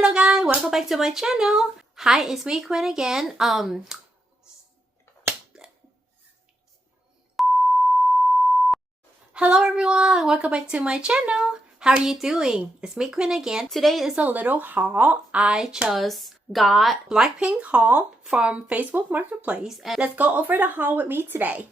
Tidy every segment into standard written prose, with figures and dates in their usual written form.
Hello guys, welcome back to my channel. Hi, it's me Quinn again. Hello everyone, welcome back to my channel. How are you doing? It's me Quinn again. Today is a little haul. I just got Blackpink Haul from Facebook Marketplace, and let's go over the haul with me today.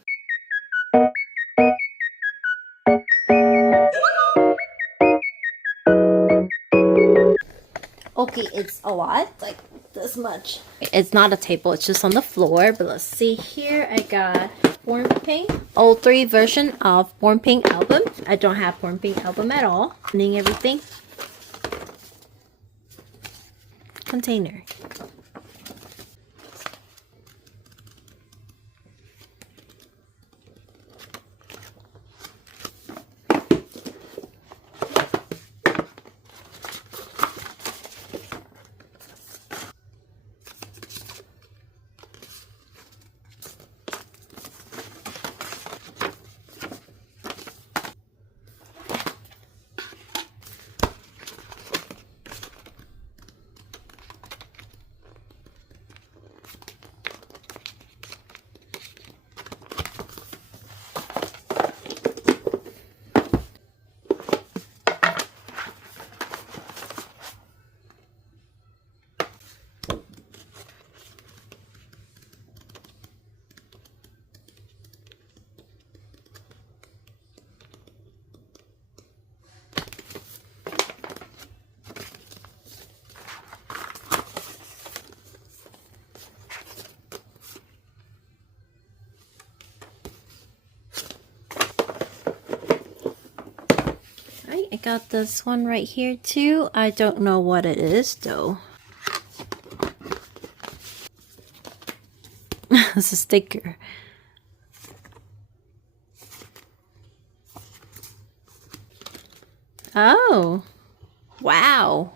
Okay, it's a lot, like this much. It's not a table, it's just on the floor. But let's see here. I got Blackpink 03 version of Blackpink album. I don't have Blackpink album at all. Opening everything. Container. I got this one right here too. I don't know what it is though. It's a sticker. Oh, wow.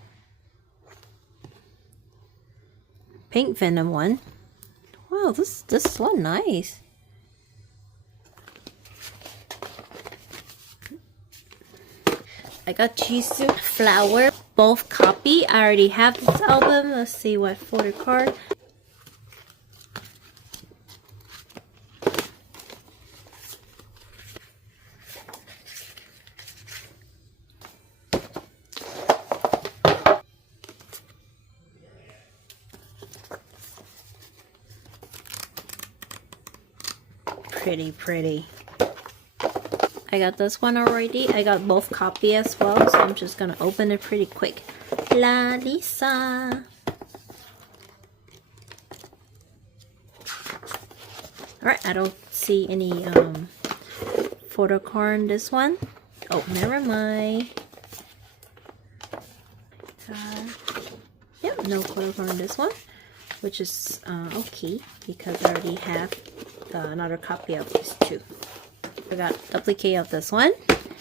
Pink Venom one. Wow, this one nice. I got Jisoo Flower, both copy. I already have this album. Let's see what photo card. Pretty. I got this one already. I got both copy as well, so I'm just gonna open it pretty quick. La Lisa. Alright, I don't see any photo card in this one. Oh, never mind. Yep, no photo card in this one, which is okay because I already have another copy of these two. I got duplicate of this one,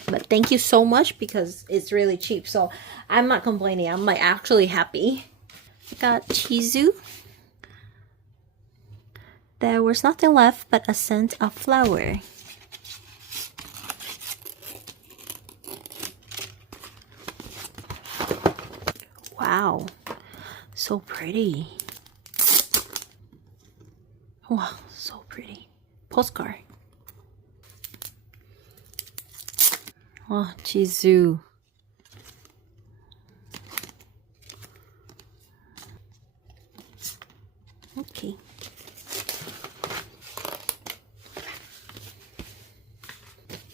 but thank you so much because it's really cheap, so I'm not complaining. I'm like actually happy. I got Jisoo. There was nothing left but a scent of flower. Wow, so pretty. Wow, so pretty. Postcard. Oh, Jisoo. Okay.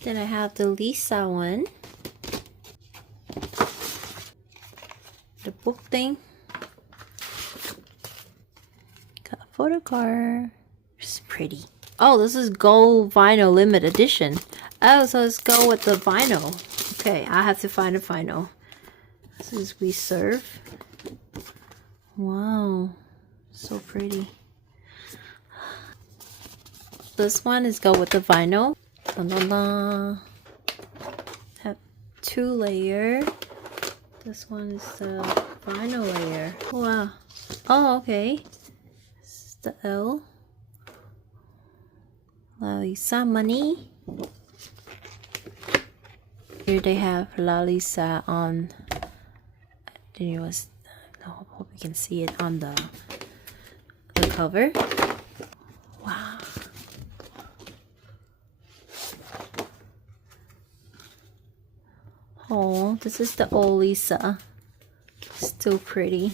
Then I have the Lisa one. The book thing. Got a photo card. It's pretty. Oh, this is gold vinyl limited edition. Oh, so let's go with the vinyl. Okay, I have to find a vinyl. This is Reserve. Wow, so pretty. This one is go with the vinyl. Dun, dun, dun. Have 2 layer. This one is the vinyl layer. Wow. Oh, okay. This is the L. Lisa money. Here they have La Lisa on. I think it was hope you can see it on the cover. Wow. Oh, this is the old Lisa. Still pretty.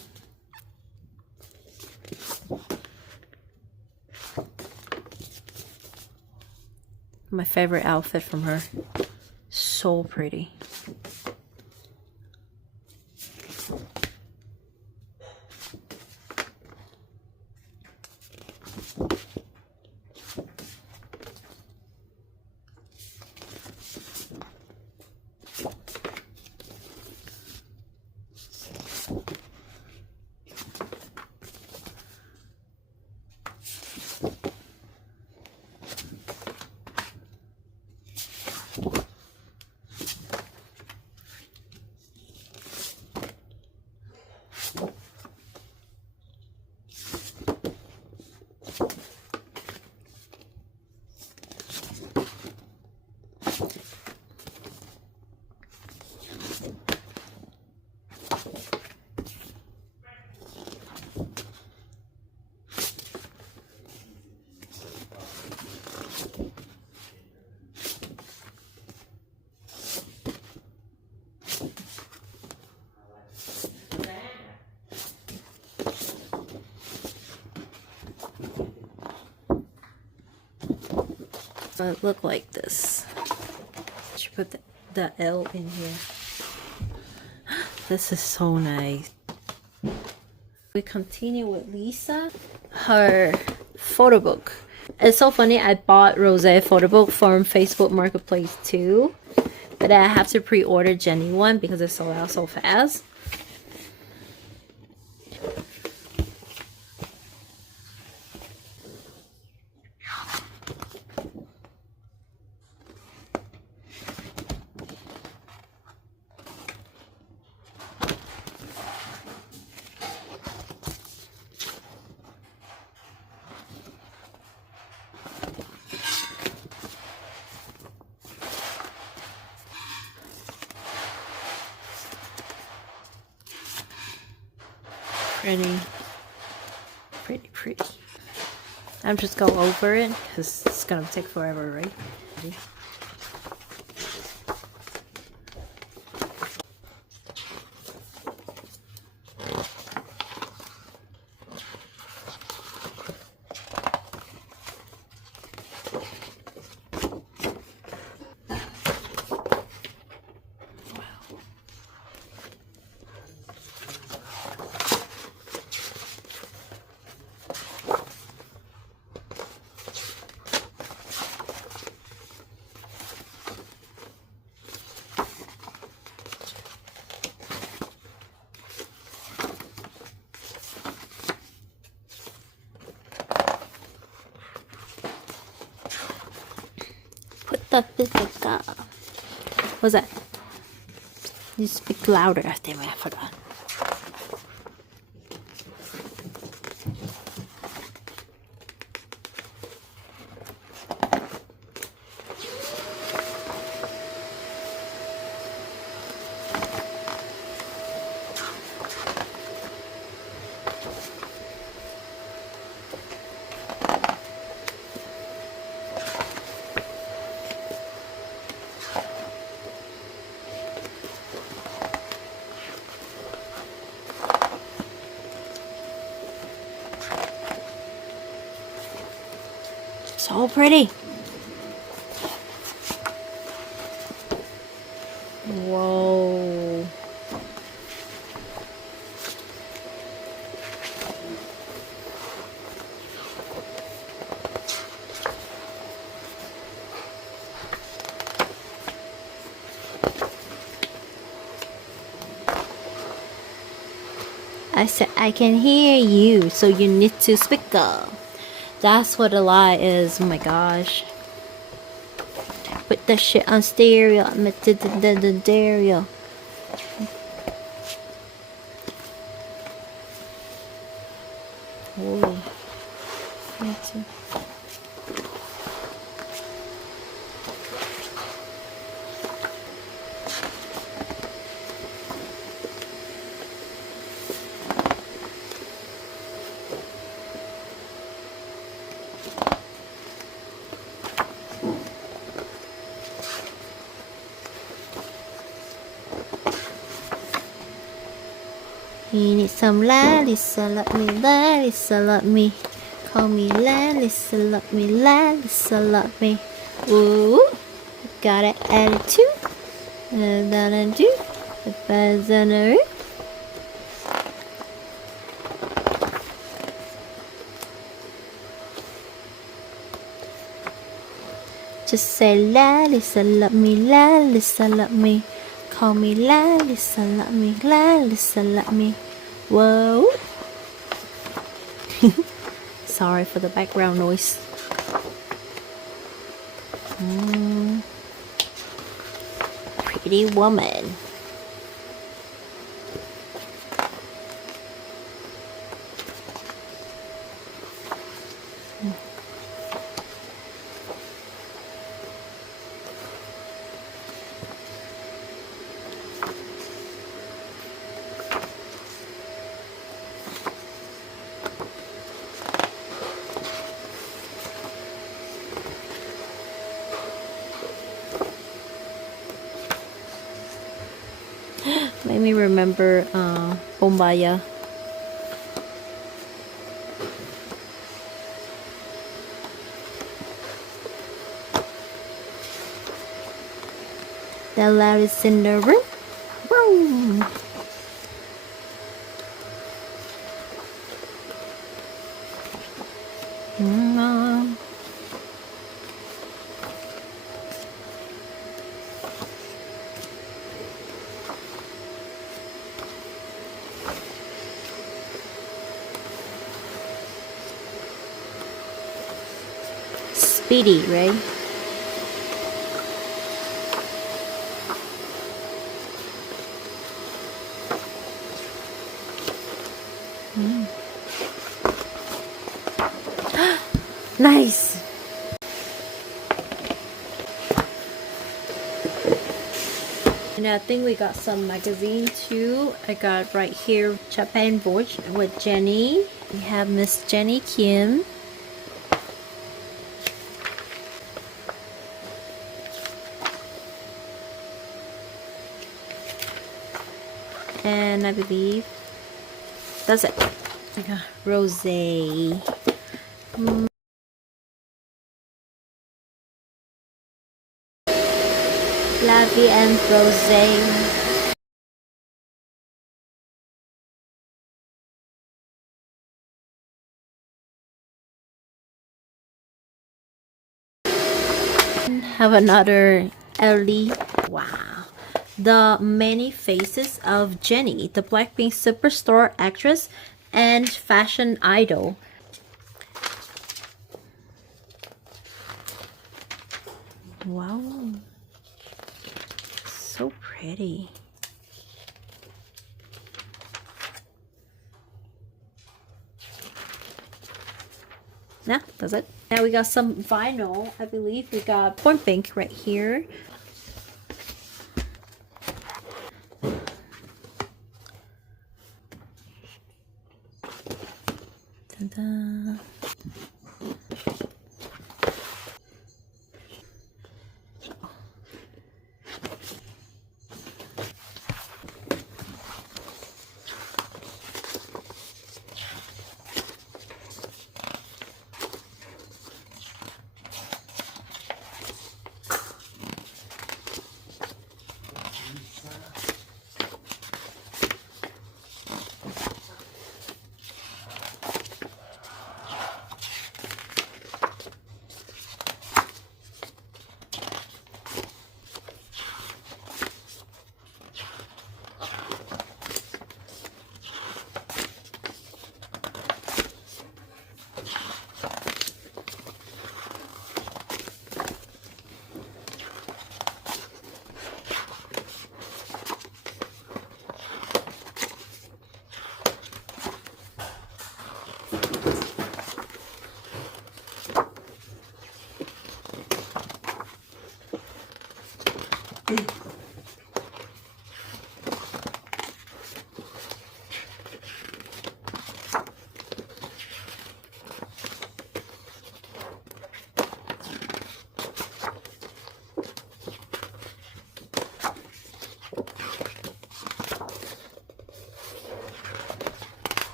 My favorite outfit from her. So pretty. So it looked like this. Should put the L in here. This is so nice. We continue with Lisa. Her photo book. It's so funny. I bought Rose photo book from Facebook Marketplace too, but I have to pre-order Jenny one because it sold out so fast. Pretty. I'm just go over it because it's gonna take forever, right? The physical. What's that? You speak louder. Damn it, I forgot. So pretty. Whoa. I said I can hear you, so you need to speak up. That's what a lie is. Oh my gosh. Put that shit on stereo. I'm at the stereo. Whoa. You need some Lisa, love me, Lisa, love me. Call me Lisa, love me, Lisa, love me. Ooh, got an attitude. That do. The buzz on her. Just say Lisa, love me, Lisa, love me. Call me Lisa, love me, Lisa, love me. Whoa. Sorry for the background noise. Pretty woman. Made me remember Bombaya. The loudest in the room. Boom. Speedy, right? Nice. And I think we got some magazine too. I got right here Japan Voyage with Jenny. We have Miss Jenny Kim. And I believe that's it. I got Rosé. La Vie and Rosé. Have another Ellie. Wow. The Many Faces of Jenny, the Blackpink superstar actress and fashion idol. Wow. So pretty. Yeah, that's it. Now we got some vinyl. I believe we got Point Pink right here. Ta-da.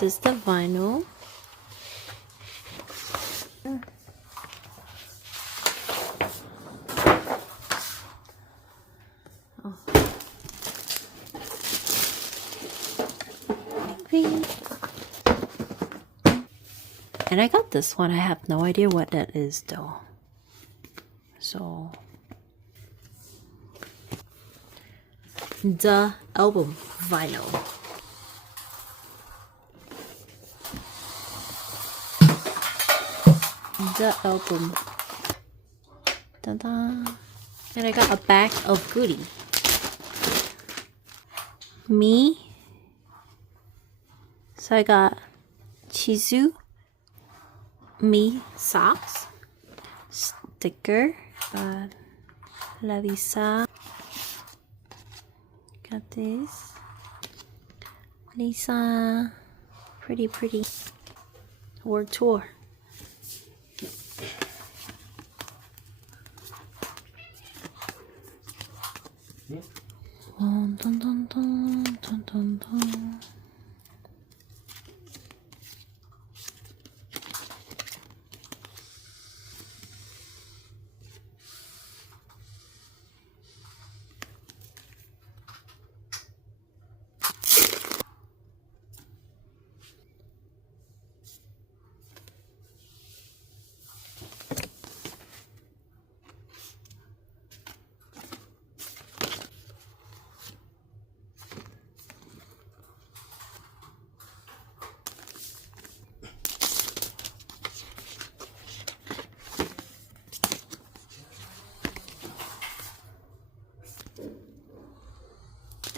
This is the vinyl. Oh. And I got this one. I have no idea what that is though. So the album vinyl. The album. Ta-da! And I got a bag of goodie. Me. So I got Chizu me socks, sticker, La Visa. Got this. Lisa. Pretty. World tour. Dun, dun, dun, dun, dun, dun, dun.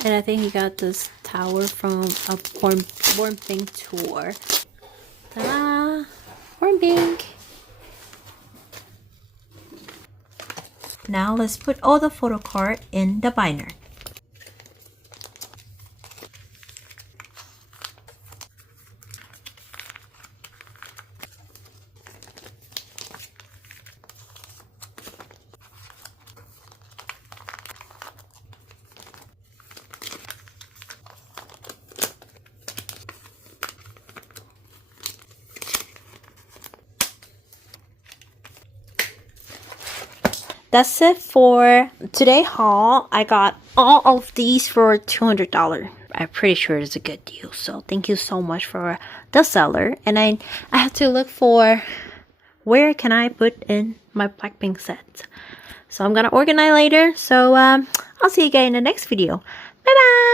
And I think he got this tower from a Blackpink tour. Ta-da! Blackpink! Now let's put all the photo card in the binder. That's it for today haul. I got all of these for $200. I'm pretty sure it's a good deal. So thank you so much for the seller. And I have to look for where can I put in my Blackpink sets. So I'm gonna organize later. So I'll see you guys in the next video. Bye bye.